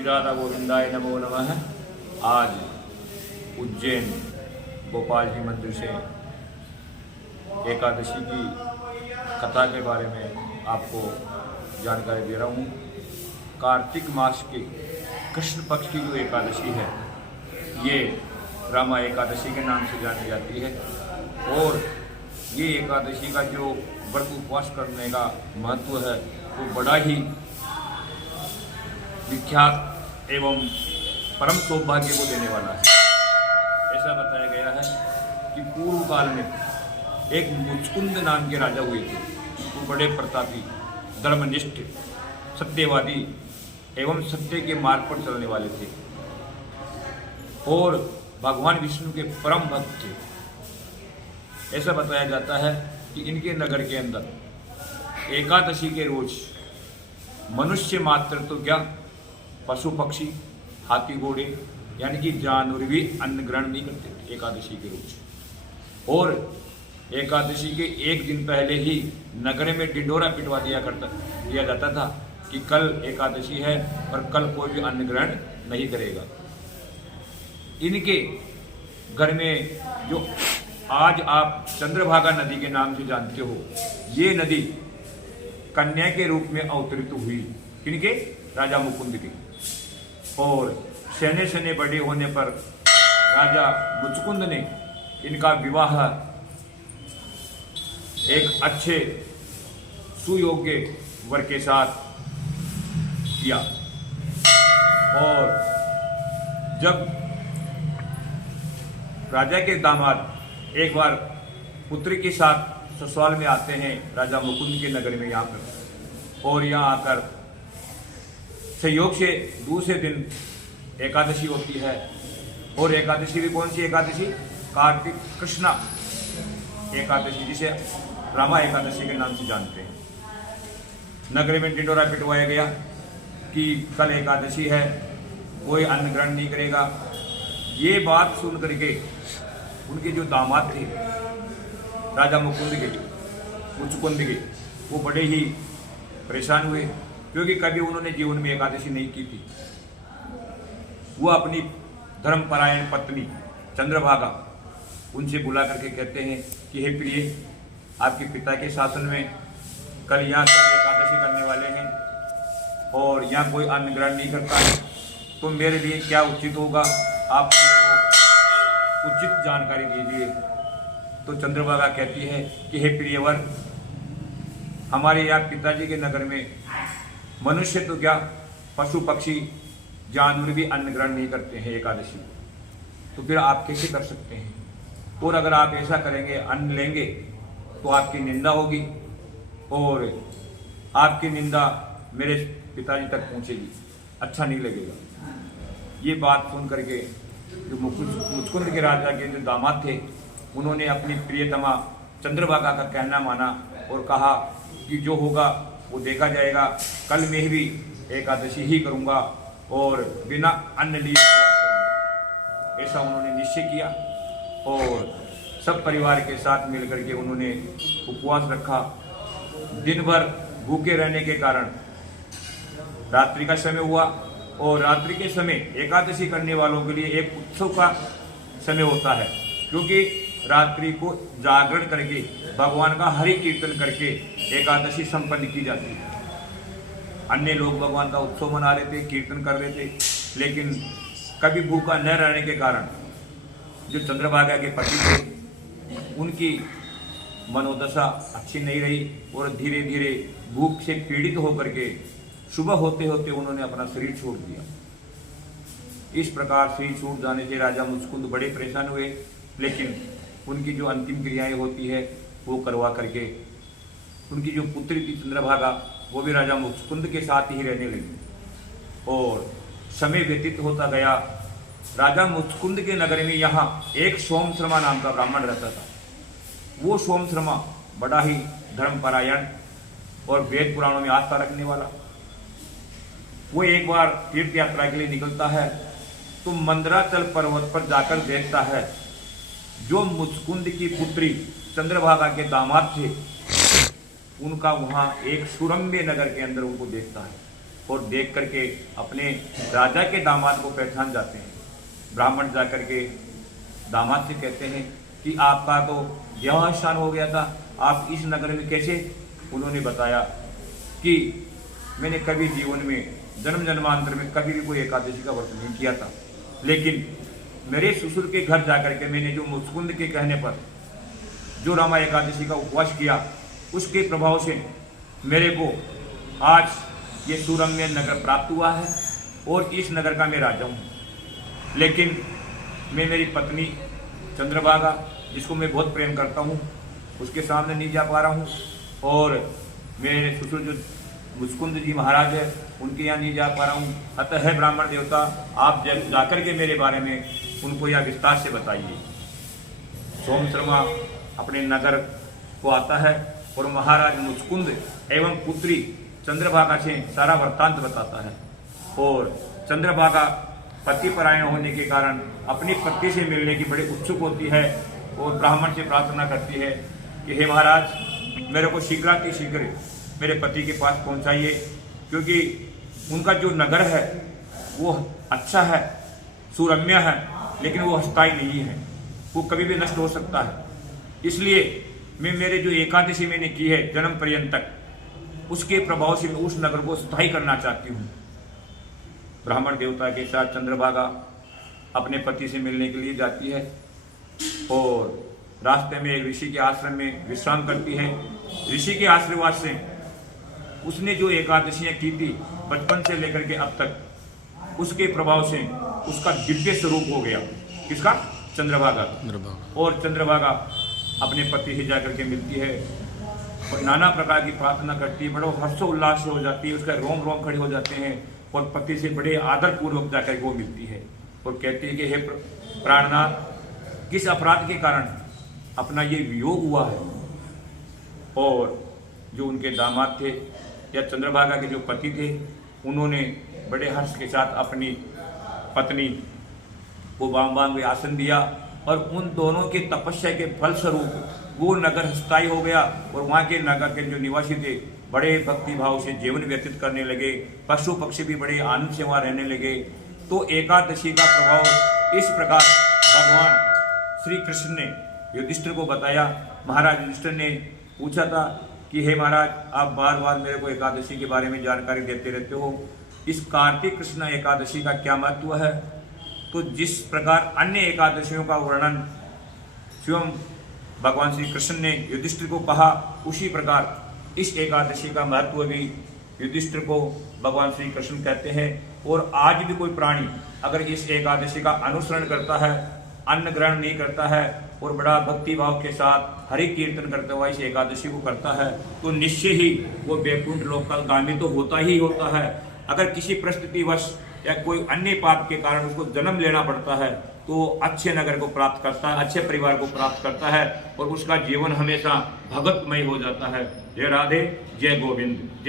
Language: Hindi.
राधा गोविंदाय नमो नमः। आज उज्जैन गोपाल जी मंदिर से एकादशी की कथा के बारे में आपको जानकारी दे रहा हूँ। कार्तिक मास के कृष्ण पक्ष की जो एकादशी है ये रामा एकादशी के नाम से जानी जाती है और ये एकादशी का जो व्रत उपवास करने का महत्व है वो बड़ा ही विख्यात एवं परम सौभाग्य को देने वाला है। ऐसा बताया गया है कि पूर्व काल में एक मुचकुंद नाम के राजा हुए थे। वो बड़े प्रतापी, धर्मनिष्ठ, सत्यवादी एवं सत्य के मार्ग पर चलने वाले थे और भगवान विष्णु के परम भक्त थे। ऐसा बताया जाता है कि इनके नगर के अंदर एकादशी के रोज मनुष्य मात्र तो क्या, पशु पक्षी, हाथी घोड़े यानी कि जानवर भी अन्न ग्रहण नहीं करते थे एकादशी के रोज। और एकादशी के एक दिन पहले ही नगर में डिंडोरा पिटवा दिया जाता था कि कल एकादशी है और कल कोई भी अन्न ग्रहण नहीं करेगा। इनके घर में जो आज आप चंद्रभागा नदी के नाम से जानते हो, ये नदी कन्या के रूप में अवतरित हुई। किनके? राजा मुकुंद के। और सेने सेने बड़े होने पर राजा मुचकुंद ने इनका विवाह एक अच्छे सुयोग्य वर के साथ किया। और जब राजा के दामाद एक बार पुत्री के साथ ससुराल में आते हैं राजा मुकुंद के नगर में यहाँ पर, और यहाँ आकर संयोग से दूसरे दिन एकादशी होती है। और एकादशी भी कौन सी एकादशी? कार्तिक कृष्णा एकादशी, जिसे रामा एकादशी के नाम से जानते हैं। नगर में डिंडोरा पिटवाया गया कि कल एकादशी है, कोई अन्न ग्रहण नहीं करेगा। ये बात सुन करके उनके जो दामाद थे राजा मुकुंद के, मुचकुंद के, वो बड़े ही परेशान हुए क्योंकि कभी उन्होंने जीवन में एकादशी नहीं की थी। वो अपनी धर्मपरायण पत्नी चंद्रभागा उनसे बुला करके कहते हैं कि हे प्रिय, आपके पिता के शासन में कल यहाँ सब एकादशी करने वाले हैं और यहाँ कोई अन्न ग्रहण नहीं करता है, तो मेरे लिए क्या उचित होगा, आप मेरे को उचित जानकारी दीजिए। तो चंद्रभागा कहती है कि हे प्रियवर, हमारे यहाँ पिताजी के नगर में मनुष्य तो क्या, पशु पक्षी जानवर भी अन्न ग्रहण नहीं करते हैं एकादशी को, तो फिर आप कैसे कर सकते हैं? और अगर आप ऐसा करेंगे, अन्न लेंगे, तो आपकी निंदा होगी और आपकी निंदा मेरे पिताजी तक पहुंचेगी, अच्छा नहीं लगेगा। ये बात सुन करके जो मुचकुंद के राजा के जो दामाद थे उन्होंने अपनी प्रियतमा चंद्रभागा का कहना माना और कहा कि जो होगा वो देखा जाएगा, कल मैं भी एकादशी ही करूंगा और बिना अन्न लिए उपवास करूंगा। ऐसा उन्होंने निश्चय किया और सब परिवार के साथ मिलकर के उन्होंने उपवास रखा। दिन भर भूखे रहने के कारण रात्रि का समय हुआ और रात्रि के समय एकादशी करने वालों के लिए एक उत्सव का समय होता है, क्योंकि रात्रि को जागरण करके भगवान का हरि कीर्तन करके एकादशी संपन्न की जाती है। अन्य लोग भगवान का उत्सव मना रहे थे, कीर्तन कर रहे थे, लेकिन कभी भूखा न रहने के कारण जो चंद्रभागा के पति थे उनकी मनोदशा अच्छी नहीं रही और धीरे धीरे भूख से पीड़ित होकर के सुबह होते होते उन्होंने अपना शरीर छोड़ दिया। इस प्रकार शरीर छूट जाने से राजा मुचकुंद बड़े परेशान हुए, लेकिन उनकी जो अंतिम क्रियाएं होती है वो करवा करके उनकी जो पुत्री थी चंद्रभागा वो भी राजा मुचकुंद के साथ ही रहने लगी और समय व्यतीत होता गया। राजा मुचकुंद के नगर में यहाँ एक सोमश्रमा नाम का ब्राह्मण रहता था। वो सोमश्रमा बड़ा ही धर्मपरायण और वेद पुराणों में आस्था रखने वाला। वो एक बार तीर्थ यात्रा के लिए निकलता है तो मंदराचल पर्वत पर जाकर देखता है जो मुचकुंद की पुत्री चंद्रभागा के दामाद थे उनका वहां एक सुरम्य नगर के अंदर उनको देखता है। और देख करके अपने राजा के दामाद को पहचान जाते हैं। ब्राह्मण जाकर के दामाद से कहते हैं कि आपका तो देहावसान हो गया था, आप इस नगर में कैसे? उन्होंने बताया कि मैंने कभी जीवन में जन्म जन्मांतर में कभी भी कोई एकादशी का व्रत नहीं किया था, लेकिन मेरे ससुर के घर जाकर के मैंने जो मुचकुंद के कहने पर जो रामा एकादशी का उपवास किया, उसके प्रभाव से मेरे को आज ये सुरम्य नगर प्राप्त हुआ है और इस नगर का मैं राजा हूँ। लेकिन मैं मेरी पत्नी चंद्रभागा, जिसको मैं बहुत प्रेम करता हूँ, उसके सामने नहीं जा पा रहा हूँ, और मेरे ससुर जो मुचकुंद जी महाराज है उनके यहाँ नहीं जा पा रहा हूँ। अतः है ब्राह्मण देवता, आप जाकर के मेरे बारे में उनको यह विस्तार से बताइए। सोम शर्मा अपने नगर को आता है और महाराज मुचकुंद एवं पुत्री चंद्रभागा से सारा वृत्तांत बताता है। और चंद्रभागा पतिपरायण होने के कारण अपनी पत्नी से मिलने की बड़ी उत्सुक होती है और ब्राह्मण से प्रार्थना करती है कि हे महाराज, मेरे को शीघ्र मेरे पति के पास पहुंचाइए, क्योंकि उनका जो नगर है वो अच्छा है, सुरम्य है, लेकिन वो अस्थायी नहीं है, वो कभी भी नष्ट हो सकता है। इसलिए मैं मेरे जो एकादशी मैंने की है जन्म पर्यंत तक, उसके प्रभाव से मैं उस नगर को स्थायी करना चाहती हूँ। ब्राह्मण देवता के साथ चंद्रभागा अपने पति से मिलने के लिए जाती है और रास्ते में एक ऋषि के आश्रम में विश्राम करती है। ऋषि के आशीर्वाद से उसने जो एकादशियां की थी बचपन से लेकर के अब तक, उसके प्रभाव से उसका दिव्य स्वरूप हो गया। किसका? चंद्रभागा। और चंद्रभागा अपने पति से जाकर के मिलती है और नाना प्रकार की प्रार्थना करती है, बड़ो हर्षोल्लास हो जाती है, उसका रोम रोम खड़े हो जाते हैं और पति से बड़े आदर पूर्वक जाकर के वो मिलती है और कहती है कि हे प्राणनाथ, किस अपराध के कारण अपना ये वियोग हुआ है? और जो उनके दामाद थे या चंद्रभागा के जो पति थे, उन्होंने बड़े हर्ष के साथ अपनी पत्नी को बाम में आसन दिया और उन दोनों के तपस्या के फलस्वरूप वो नगर स्थायी हो गया और वहाँ के नगर के जो निवासी थे बड़े भक्ति भाव से जीवन व्यतीत करने लगे, पशु पक्षी भी बड़े आनंद से वहाँ रहने लगे। तो एकादशी का प्रभाव इस प्रकार भगवान श्री कृष्ण ने युधिष्ठिर को बताया। महाराज युधिष्ठिर ने पूछा था कि हे महाराज, आप बार बार मेरे को एकादशी के बारे में जानकारी देते रहते हो, इस कार्तिक कृष्ण एकादशी का क्या महत्व है? तो जिस प्रकार अन्य एकादशियों का वर्णन स्वयं भगवान श्री कृष्ण ने युधिष्ठिर को कहा, उसी प्रकार इस एकादशी का महत्व भी युधिष्ठिर को भगवान श्री कृष्ण कहते हैं। और आज भी कोई प्राणी अगर इस एकादशी का अनुसरण करता है, अन्न ग्रहण नहीं करता है और बड़ा भक्ति भाव के साथ हरि कीर्तन करते हुए इस एकादशी को करता है, तो निश्चय ही वो वैकुंठ लोक का गामी तो होता ही होता है। अगर किसी परिस्थितिवश या कोई अन्य पाप के कारण उसको जन्म लेना पड़ता है तो अच्छे नगर को प्राप्त करता है, अच्छे परिवार को प्राप्त करता है और उसका जीवन हमेशा भगतमय हो जाता है। जय राधे, जय गोविंद।